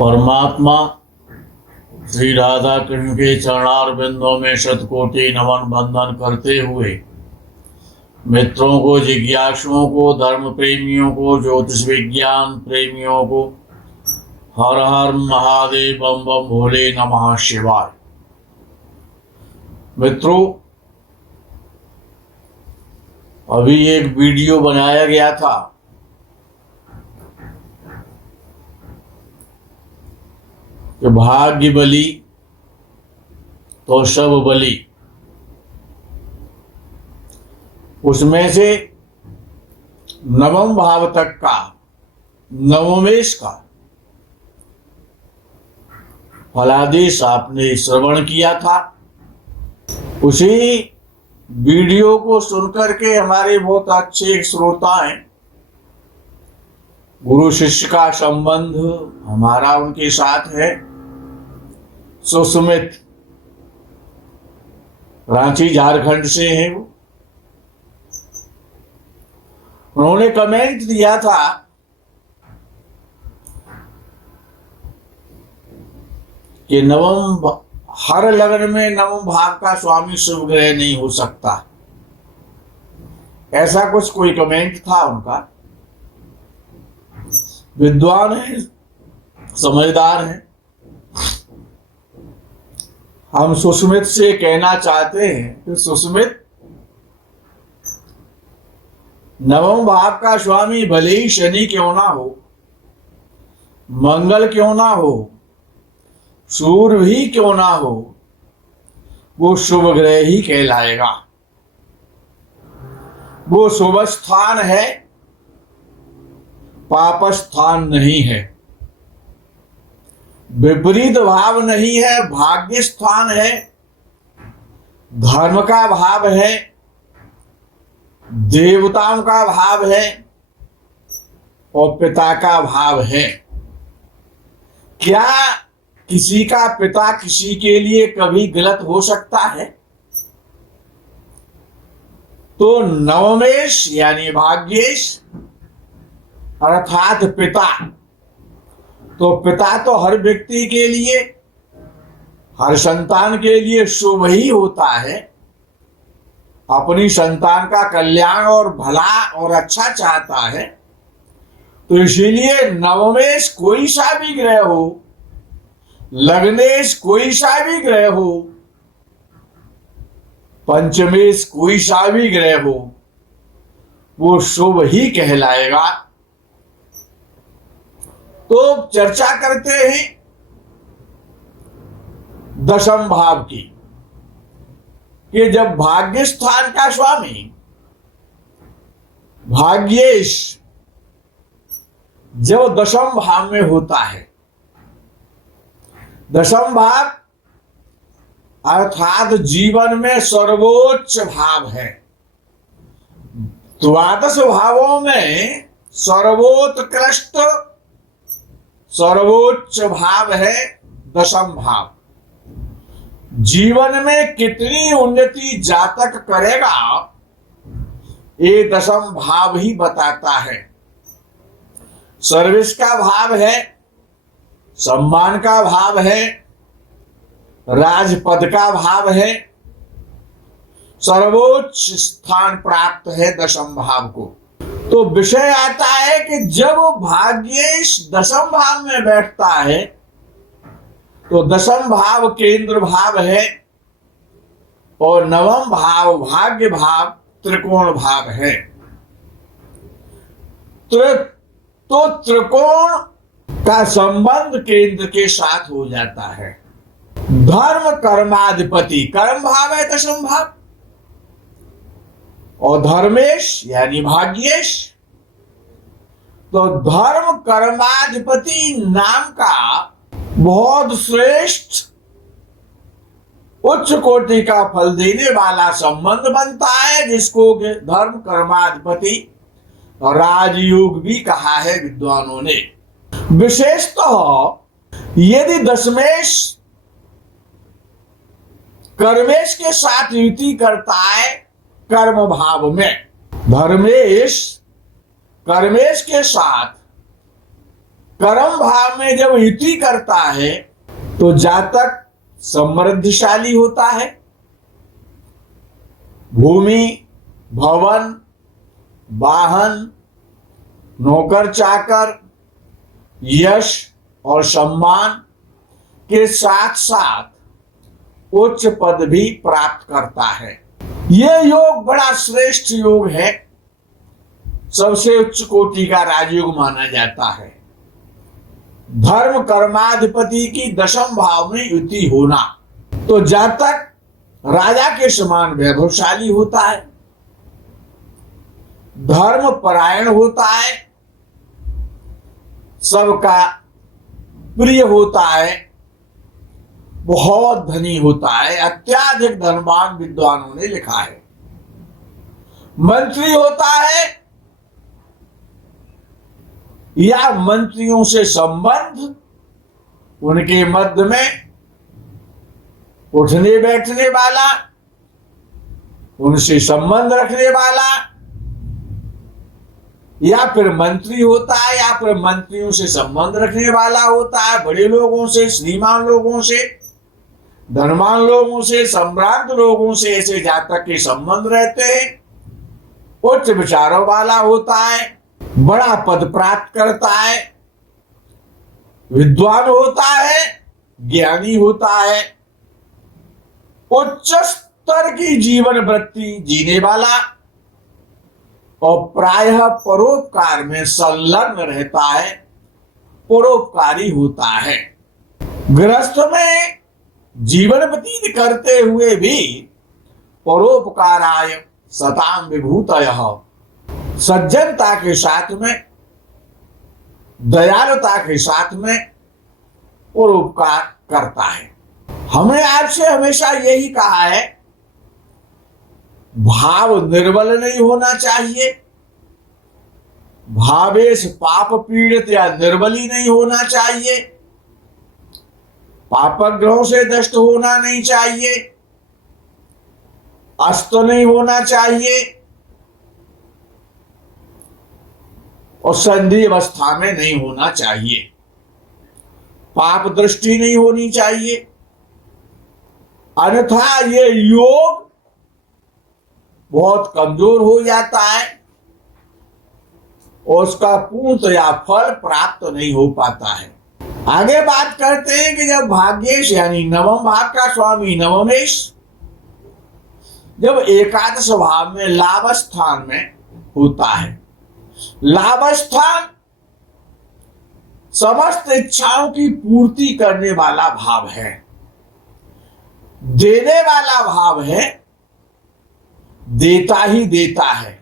परमात्मा श्री राधा कृष्ण के चरणार बिंदों में शतकोटि नमन बंदन करते हुए मित्रों को, जिज्ञासुओं को, धर्म प्रेमियों को, ज्योतिष विज्ञान प्रेमियों को हर हर महादेव, बम बम भोले, नमः शिवाय। मित्रों, अभी एक वीडियो बनाया गया था कि भाग्य बली तो सब बली। उसमें से नवम भाव तक का, नवमेश का फलादेश आपने श्रवण किया था। उसी वीडियो को सुनकर के हमारे बहुत अच्छे श्रोता हैं, गुरु शिष्य का संबंध हमारा उनके साथ है। सुस्मित रांची झारखंड से हैं वो। उन्होंने कमेंट दिया था कि हर लग्न में नवम भाव का स्वामी शुभ ग्रह नहीं हो सकता। ऐसा कुछ कोई कमेंट था उनका। विद्वान है, समझदार है। हम सुस्मित से कहना चाहते हैं कि सुस्मित, नवम भाव का स्वामी भले ही शनि क्यों ना हो, मंगल क्यों ना हो, सूर्य भी क्यों ना हो, वो शुभ ग्रह ही कहलाएगा। वो शुभ स्थान है, पाप स्थान नहीं है। विपरीत भाव नहीं है, भाग्य स्थान है, धर्म का भाव है, देवताओं का भाव है और पिता का भाव है। क्या किसी का पिता किसी के लिए कभी गलत हो सकता है? तो नवमेश यानी भाग्येश अर्थात पिता, तो पिता तो हर व्यक्ति के लिए, हर संतान के लिए शुभ ही होता है। अपनी संतान का कल्याण और भला और अच्छा चाहता है। तो इसीलिए नवमेश कोई सा भी ग्रह हो, लग्नेश कोई सा भी ग्रह हो, पंचमेश कोई सा भी ग्रह हो, वो शुभ ही कहलाएगा। तो चर्चा करते हैं दशम भाव की, कि जब भाग्य स्थान का स्वामी भाग्येश जब दशम भाव में होता है, दशम भाव अर्थात जीवन में सर्वोच्च भाव है। द्वादश भावों में सर्वोच्च भाव है दशम भाव। जीवन में कितनी उन्नति जातक करेगा, ये दशम भाव ही बताता है। सर्विस का भाव है, सम्मान का भाव है, राजपद का भाव है, सर्वोच्च स्थान प्राप्त है दशम भाव को। तो विषय आता है कि जब भाग्येश दशम भाव में बैठता है, तो दशम भाव केंद्र भाव है और नवम भाव भाग्य भाव त्रिकोण भाव है। तो त्रिकोण का संबंध केंद्र के साथ हो जाता है। धर्म कर्माधिपति कर्म भाव है दशम भाव, और धर्मेश यानी भाग्येश। तो धर्म कर्माधिपति नाम का बहुत श्रेष्ठ उच्च कोटि का फल देने वाला संबंध बनता है, जिसको धर्म कर्माधिपति राजयोग भी कहा है विद्वानों ने। विशेषतः यदि दशमेश कर्मेश के साथ युति करता है कर्म भाव में, धर्मेश कर्मेश के साथ कर्म भाव में जब युति करता है तो जातक समृद्धशाली होता है। भूमि, भवन, वाहन, नौकर चाकर, यश और सम्मान के साथ साथ उच्च पद भी प्राप्त करता है। यह योग बड़ा श्रेष्ठ योग है, सबसे उच्च कोटि का राजयोग माना जाता है। धर्म कर्माधिपति की दशम भाव में युति होना, तो जातक राजा के समान वैभवशाली होता है, धर्म परायण होता है, सबका प्रिय होता है, बहुत धनी होता है, अत्याधिक धनवान विद्वानों ने लिखा है। मंत्री होता है या मंत्रियों से संबंध, उनके मध्य में उठने बैठने वाला, उनसे संबंध रखने वाला, या फिर मंत्री होता है या फिर मंत्रियों से संबंध रखने वाला होता है, बड़े लोगों से, श्रीमान लोगों से, धनवान लोगों से, सम्रांत लोगों से ऐसे जातक के संबंध रहते हैं। उच्च विचारों वाला होता है, बड़ा पद प्राप्त करता है, विद्वान होता है, ज्ञानी होता है, उच्च स्तर की जीवन वृत्ति जीने वाला और प्रायः परोपकार में संलग्न रहता है, परोपकारी होता है। गृहस्थ में जीवन व्यतीत करते हुए भी परोपकाराय सताम विभूतयः, सज्जनता के साथ में, दयालुता के साथ में परोपकार करता है। हमने आपसे हमेशा यही कहा है, भाव निर्बल नहीं होना चाहिए, भावेश पाप पीड़ित या निर्बली नहीं होना चाहिए, पापग्रहों से दष्ट होना नहीं चाहिए, अस्त नहीं होना चाहिए और संधि अवस्था में नहीं होना चाहिए, पाप दृष्टि नहीं होनी चाहिए, अन्यथा ये योग बहुत कमजोर हो जाता है और उसका पूर्णतया फल प्राप्त नहीं हो पाता है। आगे बात करते हैं कि जब भाग्येश यानी नवम भाव का स्वामी नवमेश जब एकादश भाव में लाभ स्थान में होता है, लाभ स्थान समस्त इच्छाओं की पूर्ति करने वाला भाव है, देने वाला भाव है, देता ही देता है,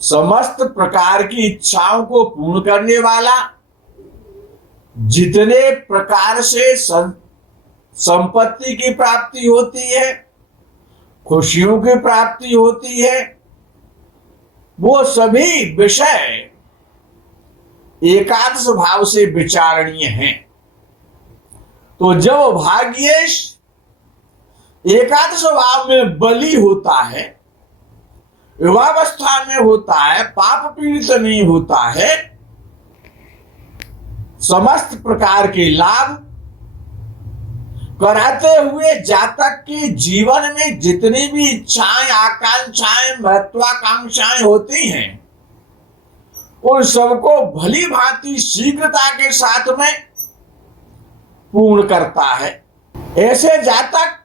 समस्त प्रकार की इच्छाओं को पूर्ण करने वाला, जितने प्रकार से संपत्ति की प्राप्ति होती है, खुशियों की प्राप्ति होती है, वो सभी विषय एकादश भाव से विचारणीय हैं। तो जब भाग्येश एकादश भाव में बली होता है, युवावस्था में होता है, पाप पीड़ित नहीं होता है, समस्त प्रकार के लाभ कराते हुए जातक के जीवन में जितनी भी इच्छाएं, आकांक्षाएं, महत्वाकांक्षाएं होती हैं, उन सबको भली भांति शीघ्रता के साथ में पूर्ण करता है। ऐसे जातक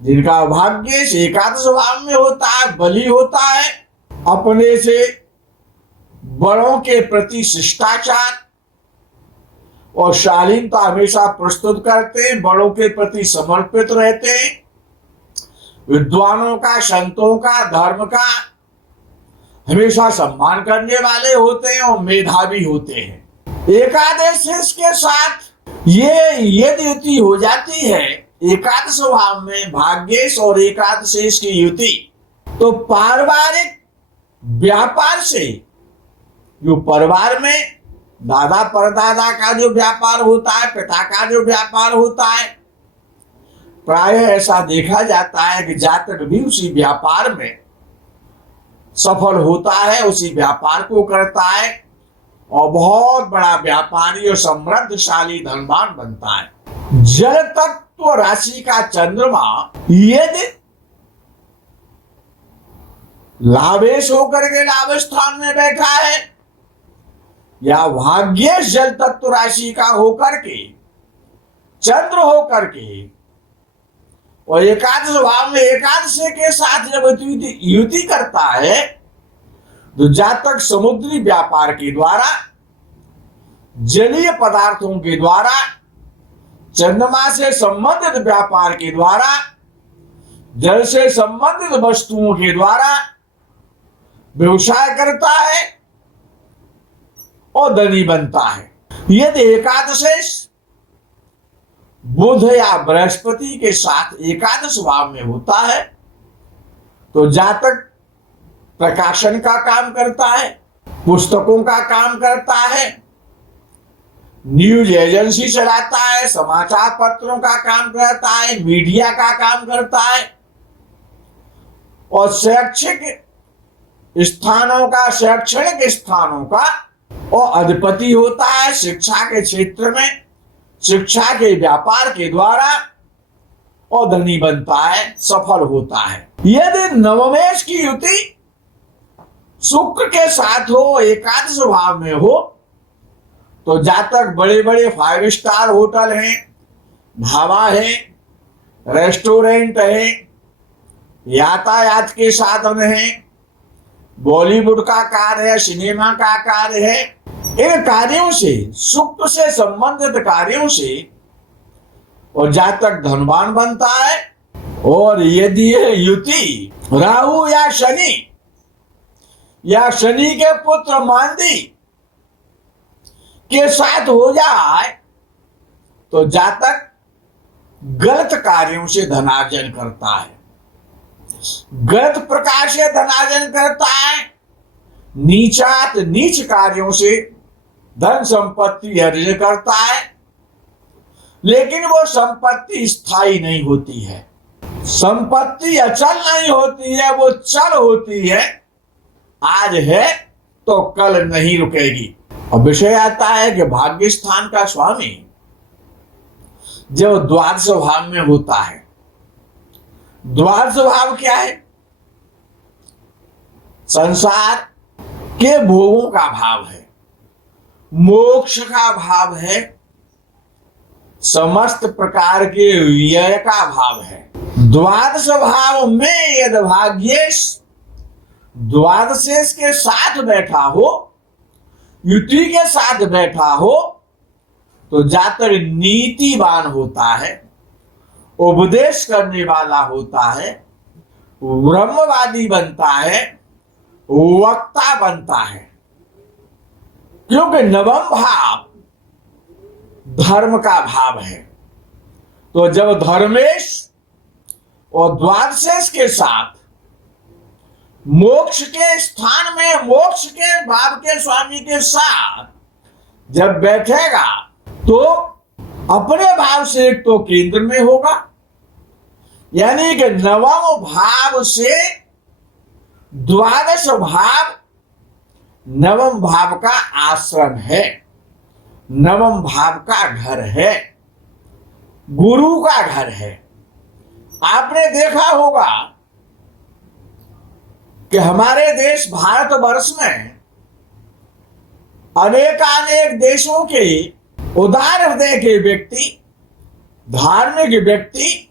जिनका भाग्य एकादश भाव में होता है, बली होता है, अपने से बड़ों के प्रति शिष्टाचार और शालीनता हमेशा प्रस्तुत करते हैं, बड़ों के प्रति समर्पित रहते हैं, विद्वानों का, संतों का, धर्म का हमेशा सम्मान करने वाले होते हैं और मेधावी होते हैं। एकादश के साथ ये यदि युति हो जाती है एकादश भाव में भाग्येश और एकादशेष की युति, तो पारिवारिक व्यापार से जो परिवार में दादा परदादा का जो व्यापार होता है, पिता का जो व्यापार होता है, प्रायः ऐसा देखा जाता है कि जातक भी उसी व्यापार में सफल होता है, उसी व्यापार को करता है, और बहुत बड़ा व्यापारी और समृद्धशाली धनवान बनता है। जल तत्व राशि का चंद्रमा यदि लाभेश होकर के लाभ स्थान में बैठा है या भाग्येश जल तत्व राशि का होकर के चंद्र होकर के और एकादश भाव में एकादशी के साथ जब युति करता है तो जातक समुद्री व्यापार के द्वारा, जलीय पदार्थों के द्वारा, चंद्रमा से संबंधित व्यापार के द्वारा, जल से संबंधित वस्तुओं के द्वारा व्यवसाय करता है और धनी बनता है। यदि एकादशेश बुध या बृहस्पति के साथ एकादश भाव में होता है तो जातक प्रकाशन का काम करता है, पुस्तकों का काम करता है, न्यूज एजेंसी चलाता है, समाचार पत्रों का काम करता है, मीडिया का काम करता है और शैक्षणिक स्थानों का और अधिपति होता है। शिक्षा के क्षेत्र में शिक्षा के व्यापार के द्वारा और धनी बनता है, सफल होता है। यदि नवमेश की युति शुक्र के साथ हो, एकादश भाव में हो तो जातक बड़े बड़े 5 स्टार होटल हैं, ढाबा है, रेस्टोरेंट है, यातायात के साधन है, बॉलीवुड का कार्य है, सिनेमा का कार्य है, इन कार्यों से, शुक्र से संबंधित कार्यों से और जातक धनवान बनता है। और यदि यह युति राहु या शनि के पुत्र मांदी के साथ हो जाए तो जातक गलत कार्यों से धनार्जन करता है, गलत प्रकार से धनार्जन करता है, नीच कार्यों से धन संपत्ति अर्जन करता है, लेकिन वो संपत्ति स्थायी नहीं होती है, संपत्ति अचल नहीं होती है, वो चल होती है, आज है तो कल नहीं रुकेगी। अब विषय आता है कि भाग्य स्थान का स्वामी जब द्वादश भाव में होता है, द्वादश भाव क्या है? संसार के भोगों का भाव है, मोक्ष का भाव है, समस्त प्रकार के व्यय का भाव है। द्वादश भाव में यदि भाग्येश द्वादशेश के साथ बैठा हो, युति के साथ बैठा हो तो जातक नीतिवान होता है, उपदेश करने वाला होता है, ब्रह्मवादी बनता है, वक्ता बनता है, क्योंकि नवम भाव धर्म का भाव है। तो जब धर्मेश और द्वादशेश के साथ मोक्ष के स्थान में, मोक्ष के भाव के स्वामी के साथ जब बैठेगा तो अपने भाव से तो केंद्र में होगा, यानी कि नवम भाव से द्वादश भाव नवम भाव का आश्रम है, नवम भाव का घर है, गुरु का घर है। आपने देखा होगा कि हमारे देश भारतवर्ष में अनेक देशों के उदार हृदय के व्यक्ति, धार्मिक व्यक्ति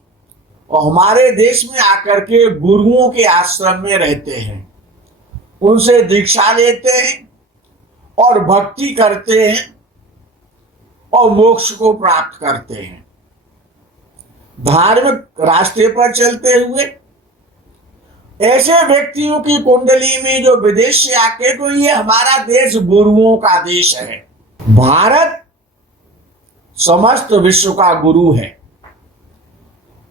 और हमारे देश में आकर के गुरुओं के आश्रम में रहते हैं, उनसे दीक्षा लेते हैं और भक्ति करते हैं और मोक्ष को प्राप्त करते हैं। धार्मिक रास्ते पर चलते हुए ऐसे व्यक्तियों की कुंडली में जो विदेश से आके, तो ये हमारा देश गुरुओं का देश है। भारत समस्त विश्व का गुरु है।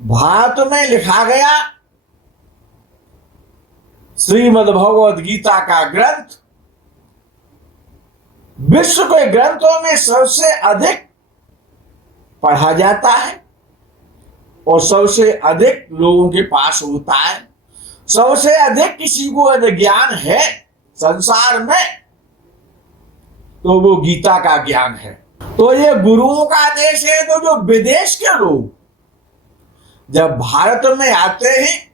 भारत में लिखा गया श्रीमद् भगवद गीता का ग्रंथ विश्व के ग्रंथों में सबसे अधिक पढ़ा जाता है और सबसे अधिक लोगों के पास होता है, सबसे अधिक किसी को ज्ञान है संसार में तो वो गीता का ज्ञान है। तो ये गुरुओं का देश है। तो जो विदेश के लोग जब भारत में आते हैं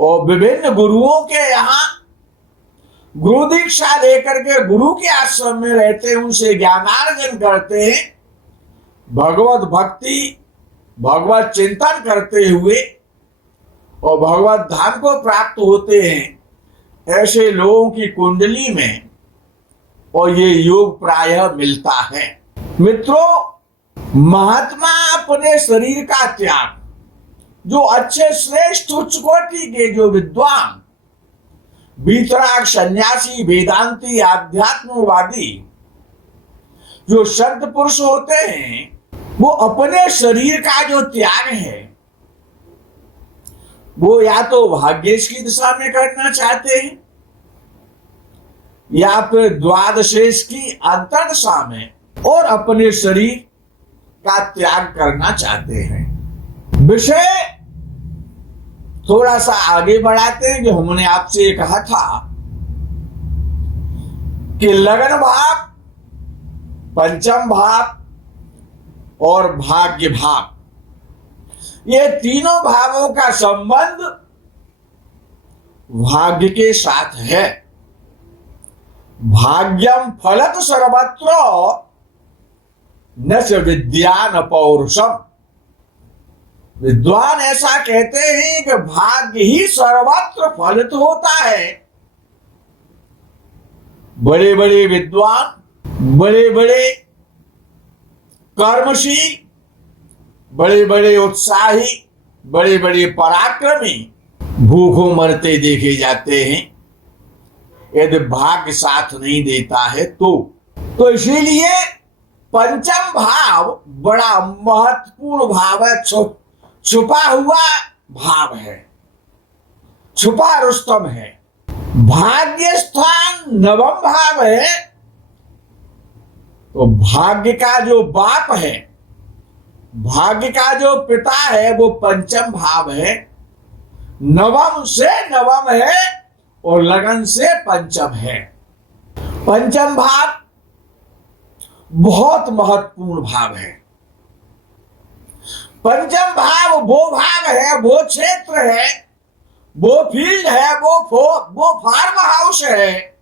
और विभिन्न गुरुओं के यहाँ गुरु दीक्षा लेकर के गुरु के आश्रम में रहते हैं, उनसे ज्ञानार्जन करते हैं, भगवत भक्ति भगवत चिंतन करते हुए और भगवत धाम को प्राप्त होते हैं, ऐसे लोगों की कुंडली में और ये योग प्रायः मिलता है। मित्रों, महात्मा अपने शरीर का त्याग, जो अच्छे श्रेष्ठ उच्च कोटि के जो विद्वान वीतराग सन्यासी वेदांती आध्यात्मवादी जो संत पुरुष होते हैं, वो अपने शरीर का जो त्याग है वो या तो भाग्येश की दिशा में करना चाहते हैं या फिर द्वादशेश की अंतर दिशा में और अपने शरीर का त्याग करना चाहते हैं। विषय थोड़ा सा आगे बढ़ाते हैं। जो हमने आपसे कहा था कि लगन भाव, पंचम भाव और भाग्य भाव, ये तीनों भावों का संबंध भाग्य के साथ है। भाग्यम फलत सर्वत्र न च विद्या न पौरुषम। विद्वान ऐसा कहते हैं कि भाग्य ही सर्वत्र फलित होता है। बड़े बड़े विद्वान, बड़े बड़े कर्मशील, बड़े बड़े उत्साही, बड़े बड़े पराक्रमी भूखों मरते देखे जाते हैं यदि भाग्य साथ नहीं देता है तो इसीलिए पंचम भाव बड़ा महत्वपूर्ण भाव है, छुपा हुआ भाव है, छुपा रुस्तम है। भाग्य स्थान नवम भाव है, तो भाग्य का जो बाप है, भाग्य का जो पिता है वो पंचम भाव है। नवम से नवम है और लगन से पंचम है। पंचम भाव बहुत महत्वपूर्ण भाव है। पंचम भाव वो भाग है, वो क्षेत्र है, वो फील्ड है, वो फार्म हाउस है।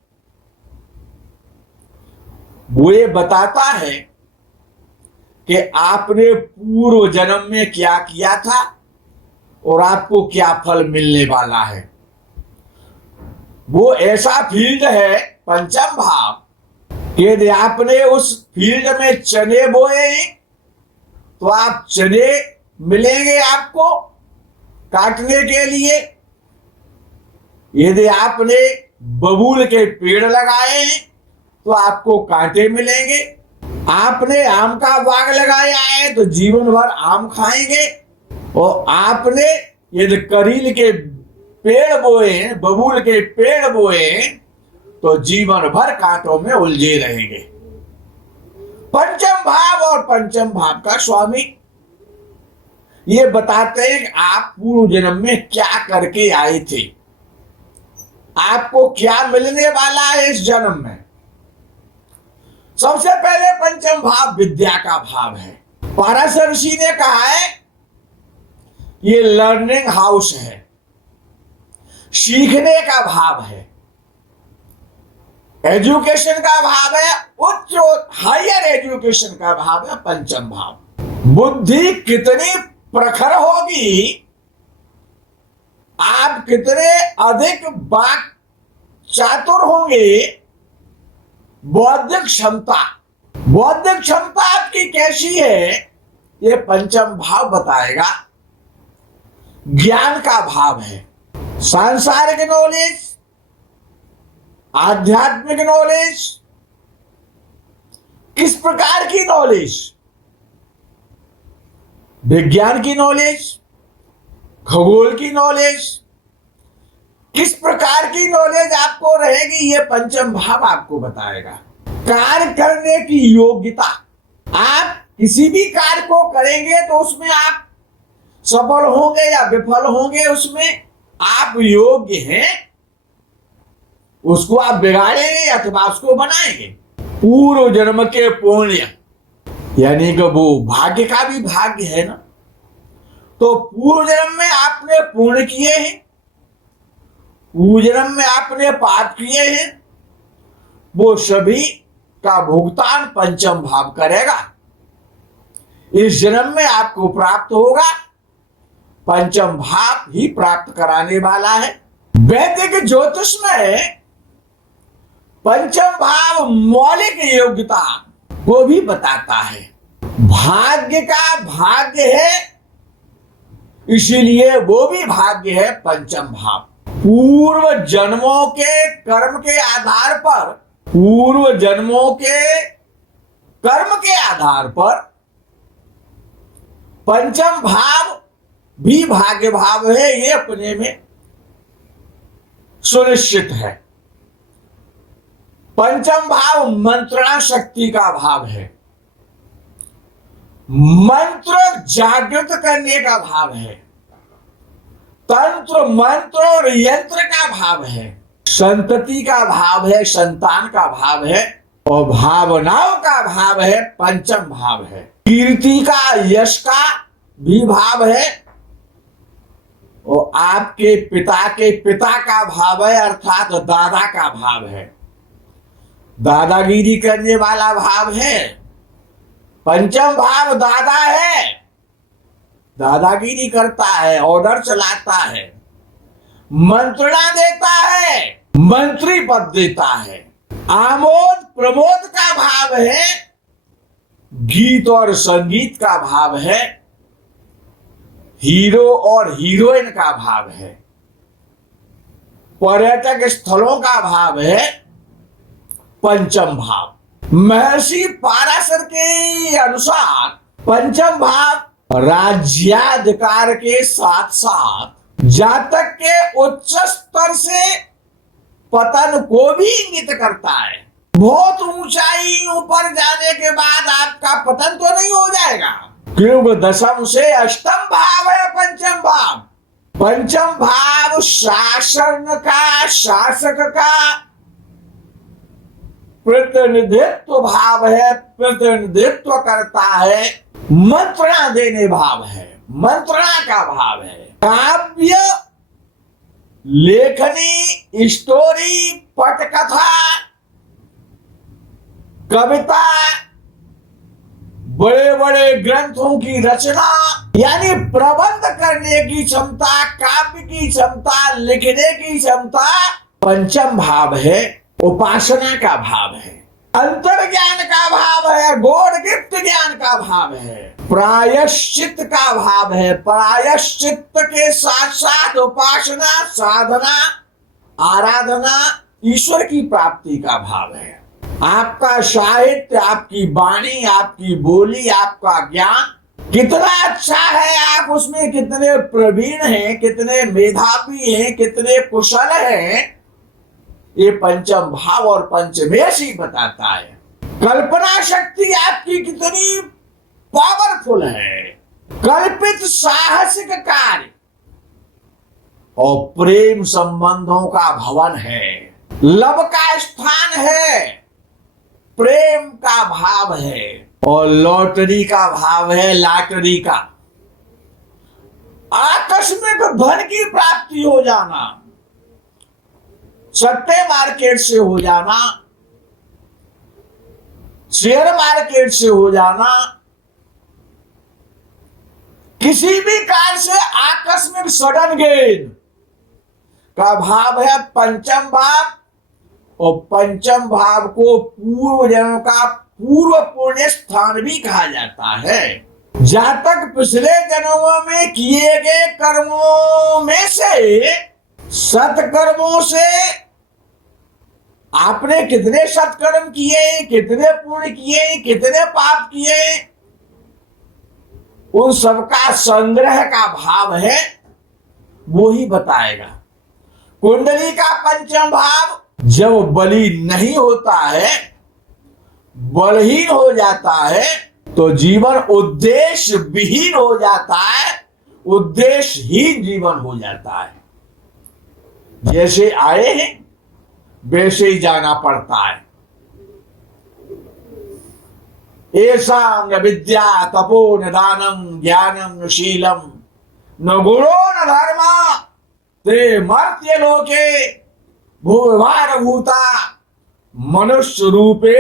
वो ये बताता है कि आपने पूर्व जन्म में क्या किया था और आपको क्या फल मिलने वाला है। वो ऐसा फील्ड है पंचम भाव, यदि आपने उस फील्ड में चने बोए तो आप चने मिलेंगे आपको काटने के लिए। यदि आपने बबूल के पेड़ लगाए हैं तो आपको कांटे मिलेंगे। आपने आम का बाग लगाया है तो जीवन भर आम खाएंगे। और आपने यदि करील के पेड़ बोए, बबूल के पेड़ बोए, तो जीवन भर कांटों में उलझे रहेंगे। पंचम भाव और पंचम भाव का स्वामी ये बताते हैं कि आप पूर्व जन्म में क्या करके आए थे, आपको क्या मिलने वाला है इस जन्म में। सबसे पहले पंचम भाव विद्या का भाव है। पाराशर ऋषि ने कहा है ये लर्निंग हाउस है, सीखने का भाव है, एजुकेशन का भाव है, उच्च हायर एजुकेशन का भाव है पंचम भाव। बुद्धि कितनी प्रखर होगी, आप कितने अधिक वाक चातुर होंगे, बौद्धिक क्षमता आपकी कैसी है, ये पंचम भाव बताएगा। ज्ञान का भाव है, सांसारिक नॉलेज, आध्यात्मिक नॉलेज, किस प्रकार की नॉलेज, विज्ञान की नॉलेज, खगोल की नॉलेज, किस प्रकार की नॉलेज आपको रहेगी, ये पंचम भाव आपको बताएगा। कार्य करने की योग्यता, आप किसी भी कार्य को करेंगे तो उसमें आप सफल होंगे या विफल होंगे, उसमें आप योग्य हैं उसको आप बिगाड़ेंगे अथवा उसको बनाएंगे। पूर्व जन्म के पुण्य यानी कि वो भाग्य का भी भाग्य है ना। तो पूर्व जन्म में आपने पुण्य किए हैं, पूर्व जन्म में आपने पाप किए हैं, वो सभी का भुगतान पंचम भाव करेगा। इस जन्म में आपको प्राप्त होगा, पंचम भाव ही प्राप्त कराने वाला है। वैदिक ज्योतिष में पंचम भाव मौलिक योग्यता को भी बताता है। भाग्य का भाग्य है, इसीलिए वो भी भाग्य है पंचम भाव। पूर्व जन्मों के कर्म के आधार पर, पूर्व जन्मों के कर्म के आधार पर पंचम भाव भी भाग्य भाव है, ये अपने में सुनिश्चित है। पंचम भाव मंत्रणा शक्ति का भाव है, मंत्र जागृत करने का भाव है, तंत्र मंत्र और यंत्र का भाव है, संतति का भाव है, संतान का भाव है और भावनाओं का भाव है, पंचम भाव है। कीर्ति का, यश का भी भाव है और आपके पिता के पिता का भाव है, अर्थात दादा का भाव है। दादागिरी करने वाला भाव है, पंचम भाव दादा है, दादागिरी करता है, ऑर्डर चलाता है, मंत्रणा देता है, मंत्री पद देता है। आमोद प्रमोद का भाव है, गीत और संगीत का भाव है, हीरो और हीरोइन का भाव है, पर्यटक स्थलों का भाव है, पंचम भाव। महर्षि पाराशर के अनुसार पंचम भाव राज्याधिकार के साथ साथ जातक के उच्च स्तर से पतन को भी इंगित करता है। बहुत ऊंचाइयों पर जाने के बाद आपका पतन तो नहीं हो जाएगा, क्योंकि दशम से अष्टम भाव है पंचम भाव। पंचम भाव शासन का, शासक का प्रतिनिधित्व भाव है, प्रतिनिधित्व करता है, मंत्रणा देने भाव है, मंत्रणा का भाव है। काव्य, लेखनी, स्टोरी, पटकथा, कविता, बड़े बड़े ग्रंथों की रचना यानी प्रबंध करने की क्षमता, काव्य की क्षमता, लिखने की क्षमता पंचम भाव है। उपासना का भाव है, अंतर ज्ञान का भाव है, गॉड गिफ्ट ज्ञान का भाव है, प्रायश्चित का भाव है। प्रायश्चित के साथ साथ उपासना, साधना, आराधना, ईश्वर की प्राप्ति का भाव है। आपका साहित्य, आपकी वाणी, आपकी बोली, आपका ज्ञान कितना अच्छा है, आप उसमें कितने प्रवीण हैं, कितने मेधावी हैं, कितने कुशल हैं, ये पंचम भाव और पंचमेश ही बताता है। कल्पना शक्ति आपकी कितनी पावरफुल है, कल्पित साहसिक कार्य और प्रेम संबंधों का भवन है, लव का स्थान है, प्रेम का भाव है और लॉटरी का भाव है, लॉटरी का। आकस्मिक धन की प्राप्ति हो जाना, सट्टे मार्केट से हो जाना, शेयर मार्केट से हो जाना, किसी भी कार से आकस्मिक सडन गेन का भाव है पंचम भाव। और पंचम भाव को पूर्व जन्म का पूर्व पुण्य स्थान भी कहा जाता है। जातक पिछले जन्मों में किए गए कर्मों में से, सत्कर्मों से आपने कितने सत्कर्म किए, कितने पुण्य किए, कितने पाप किए, उन सबका संग्रह का भाव है, वो ही बताएगा। कुंडली का पंचम भाव जब बली नहीं होता है, बलहीन हो जाता है, तो जीवन उद्देश्य विहीन हो जाता है, उद्देश्यहीन जीवन हो जाता है। जैसे आए हैं वैसे ही जाना पड़ता है। ऐसा न विद्या तपो न दानम ज्ञानम न शीलम न गुणो न धर्मा ते मर्त्य लोके भूभार भूता मनुष्य रूपे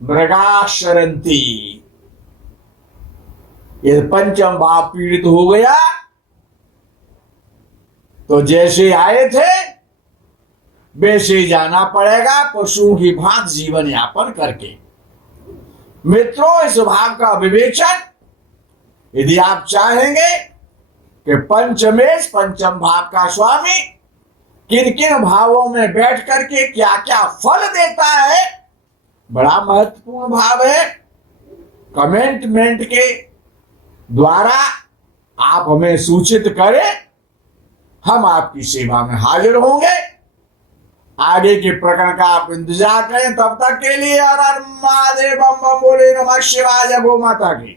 मृगाशरंती। ये पंचम भाव पीड़ित हो गया तो जैसे आए थे वैसे ही जाना पड़ेगा, पशुओं की भांति जीवन यापन करके। मित्रों, इस भाव का विवेचन यदि आप चाहेंगे कि पंचमेश पंचम भाव का स्वामी किन किन भावों में बैठ करके क्या क्या फल देता है, बड़ा महत्वपूर्ण भाव है। कमेंटमेंट के द्वारा आप हमें सूचित करें, हम आपकी सेवा में हाजिर होंगे। आगे के प्रकरण का आप इंतजार करें। तब तक के लिए हर हर महादेव, बम बम बोले, नमः शिवाय, जय गौ माता की।